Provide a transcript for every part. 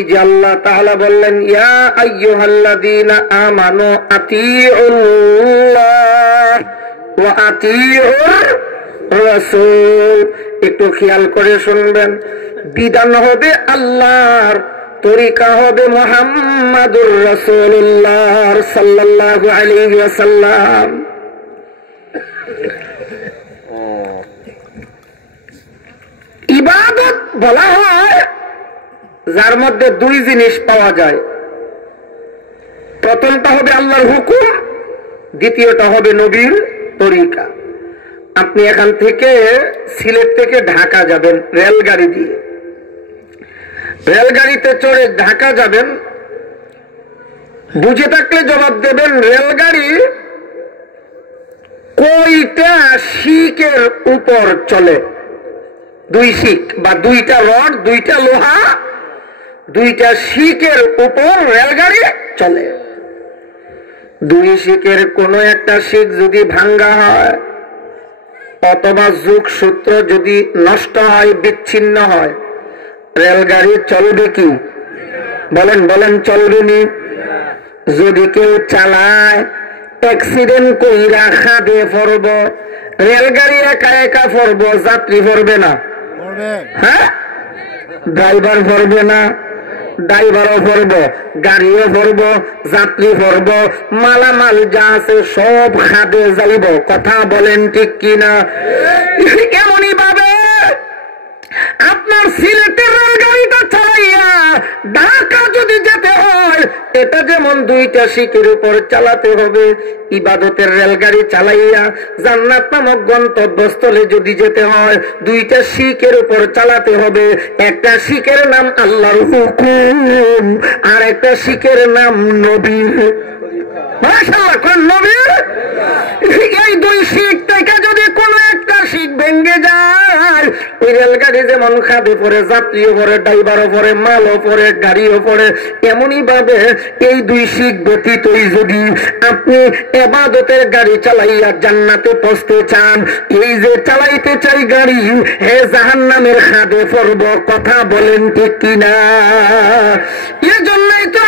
এই যে আল্লাহ তাআলা বললেন ইয়া আইয়ুহাল্লাযীনা আমানু আতিউল্লাহ ওয়া আতিউর রাসূল। একটু খেয়াল করে শুনবেন, বিধান হবে আল্লাহর, তরিকা হবে মুহাম্মাদুর রাসূলুল্লাহ সাল্লাল্লাহু আলাইহি ওয়াসাল্লাম। ইবাদত বলা হয় যার মধ্যে দুই জিনিস পাওয়া যায়। প্রথমটা হবে আল্লাহর হুকুম, দ্বিতীয়টা হবে নবীর তরিকা। আপনি এখান থেকে সিলেট থেকে ঢাকা যাবেন রেলগাড়ি দিয়ে, রেলগাড়িতে চড়ে ঢাকা যাবেন, বুঝে থাকলে জবাব দেবেন রেলগাড়ি কয়টা শিকের উপর চলে? দুই শিক বা দুইটা রড, দুইটা লোহা, দুইটা শিকের উপর রেলগাড়ি চলে। দুই শিকের কোন একটা শিক যদি ভাঙ্গা হয় অথবা যুগ সূত্র যদি নষ্ট হয়, বিচ্ছিন্ন হয়, রেলগাড়ি চলবে কি? বলেন বলেন, চলবে নি? যদি কেউ চালায় অ্যাক্সিডেন্ট কইরা খাদে পড়ব, রেলগাড়ি একা একা পড়ব, যাত্রী পড়বে না? হ্যাঁ, ড্রাইভার পড়বে না? ড্রাইভারও পড়ব, গাড়িও পড়ব, যাত্রী পড়ব, মালামাল যা আছে সব খাদে যাইব। কথা বলেন ঠিক কিনা? কেমনই ভাবে আপনার সিলেটের রেলগাড়িটা চালাইয়া ঢাকা যদি যেতে হয়, এটা যেমন দুইটা শিকের উপর চালাতে হবে, ইবাদতের রেলগাড়ি চালাইয়া জান্নাত নামক গন্তব্যস্থলে যদি যেতে হয় দুইটা শিকের উপর চালাতে হবে। একটা শিকের নাম আল্লাহর হুকুম, আর একটা শিকের নাম নবীর। মাশাআল্লাহ, কোন নবীর? এই দুই শিক থেকে যদি কোন একটা শিক ভেঙে যায়, ওই রেলগাড়ি যেমন খাদে পড়ে, যাত্রীও পড়ে, ড্রাইভারও পড়ে, মালও পড়ে, গাড়িও পড়ে, এমনই ভাবে এই দুই শিক ব্যতীতই যদি আপনি ইবাদতের গাড়ি চালাইয়া জান্নাতে পৌঁছতে চান, এই যে চালাইতে চাই গাড়ি, হে জাহান্নামের খাদে পড়ব। কথা বলেন ঠিক কিনা? এজন্যই তো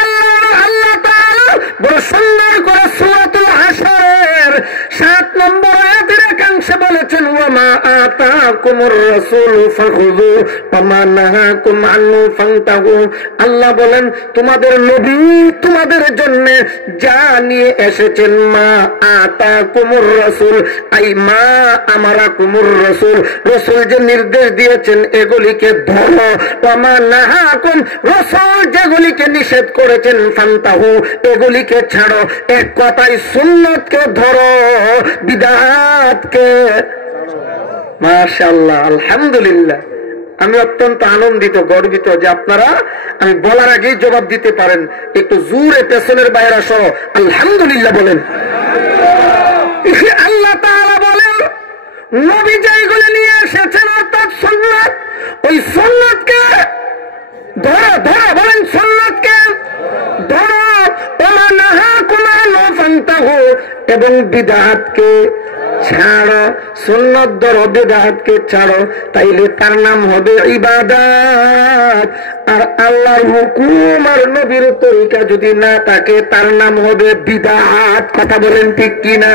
আল্লাহ তাআলা বড় সুন্দর করে সূরাতুল হাশরের 7 নম্বর আয়াতের একাংশে বলেছেন ওয়া মা আতাকুমুর রাসূল ফাখুযু ওয়া মা নাহাকুম আনহু ফান্তাহু। আল্লাহ বলেন তোমাদের নবী তোমাদের জন্য যা নিয়ে এসেছেন, মা আতাকুমুর রাসূল আই মা আমারাকুমুর রাসূল, রাসূল যে নির্দেশ দিয়েছেন এগুলিকে ধরো, ওয়া মা নাহাকুম, রাসূল যেগুলিকে নিষেধ করেছেন, ফান্তাহু, এগুলিকে ছাড়ো। এক কথায় সুন্নতকে ধরো, বিদআতকে। মাশাআল্লাহ, আলহামদুলিল্লাহ। আমি অত্যন্ত আনন্দিত, গর্বিত যে আপনারা আমি বলার আগেই জবাব দিতে পারেন। একটু জোরে পেছনের বাইরে সহ আলহামদুলিল্লাহ বলেন। আল্লাহ তাআলা বলেন নবী যেগুলো নিয়ে এসেছেন অর্থাৎ সুন্নাত, ওই সুন্নাতকে ধরো, ধরো, বলেন সুন্নাতকে ধরো, ওমা নাহাকুম আনহু ফান্তাহু, এবং বিদআতকে ছাড়ো। সুন্নাত ধরো, বিদআতকে ছাড়ো, তাইলে তার নাম হবে ইবাদত। আর আল্লাহর হুকুম আর নবীর তরিকা যদি না থাকে তার নাম হবে বিদআত। কথা বলেন ঠিক কিনা?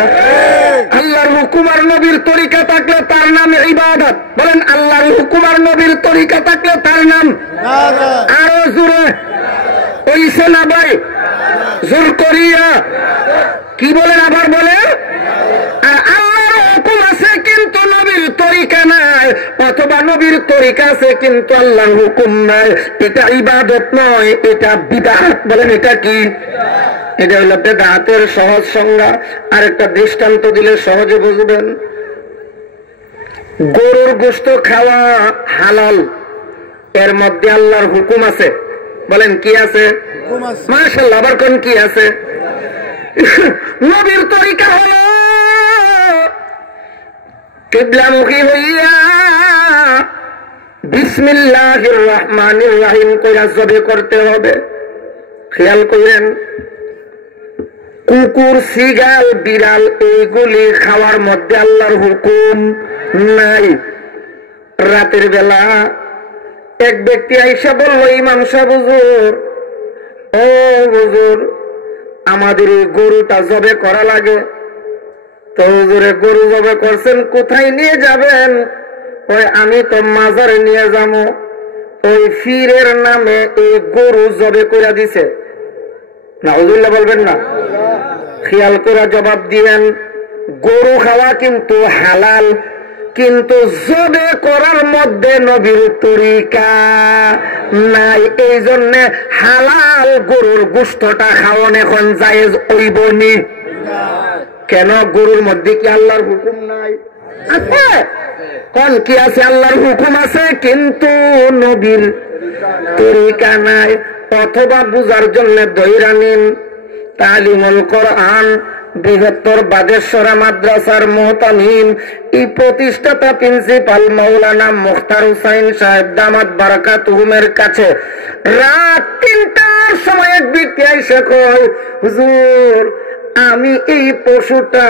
আল্লাহর হুকুম আর নবীর তরিকা থাকলে তার নাম ইবাদত। বলেন আল্লাহর হুকুম আর নবীর তরিকা থাকলে তার নাম ইবাদত। আরো জোরে ওইসে না ভাই, জোর করিয়া কি বলেন? আবার বলে। আর আল্লাহর হুকুম আছে কিন্তু নবীর তরিকা নাই, অথবা নবীর তরিকা আছে কিন্তু আল্লাহর হুকুম নাই, এটা ইবাদত নয়, এটা বিদআত। বলেন এটা কি? এটা হলো বিদআতের সহজ সংজ্ঞা। আর একটা দৃষ্টান্ত দিলে সহজে বুঝবেন। গরুর গোশত খাওয়া হালাল, এর মধ্যে আল্লাহর হুকুম আছে। বলেন কি আছে? মাশাআল্লাহ, আবার কোন কি আছে? নবীর তরিকা হলো কিবলামুখী হইয়া বিসমিল্লাহির রহমানির রহিম কইরা জবে করতে হবে। খেয়াল করেন, কুকুর, শিগাল, বিড়াল এইগুলি খাওয়ার মধ্যে আল্লাহর হুকুম নাই। রাতের বেলা এক ব্যক্তি আইসা বলল, ইমাম সাহেব হুজুর, ও হুজুর, আমাদের এই গরুটা জবে করা লাগে। তো হুজুরে গরু জবে করছেন, কোথায় নিয়ে যাবেন? ওই আমি তো মাজারে নিয়ে যাবো। ওই ফিরের নামে এই গরু জবে করে দিছে। নাউজুবিল্লাহ বলবেন না? খেয়াল করে জবাব দিবেন, গরু খাওয়া কিন্তু হালাল, কিন্তু জবে করার মধ্যে নবীর তরিকা নাই। এই জন্য হালাল গরুর গোশতটা খাওয়ান এখন জায়েজ হইবনি। কেন? গরুর মধ্যে কি আল্লাহর হুকুম নাই? আছে। কোন কি আছে? আল্লাহর হুকুম আছে, কিন্তু নবীর তরিকা নাই। অথবা বুঝার জন্য দইরা নিন তালিমুল কোরআন, বৃহত্তর বাদেশ্বরা মাদ্রাসার মুহতামিম, এই প্রতিষ্ঠাতা প্রিন্সিপাল মাওলানা মুখতার হুসাইন সাহেব দামাত বারাকাতুহুমের কাছে রাত ৩টার সময় এক ব্যক্তি এসে কয়, হুজুর, আমি এই পশুটা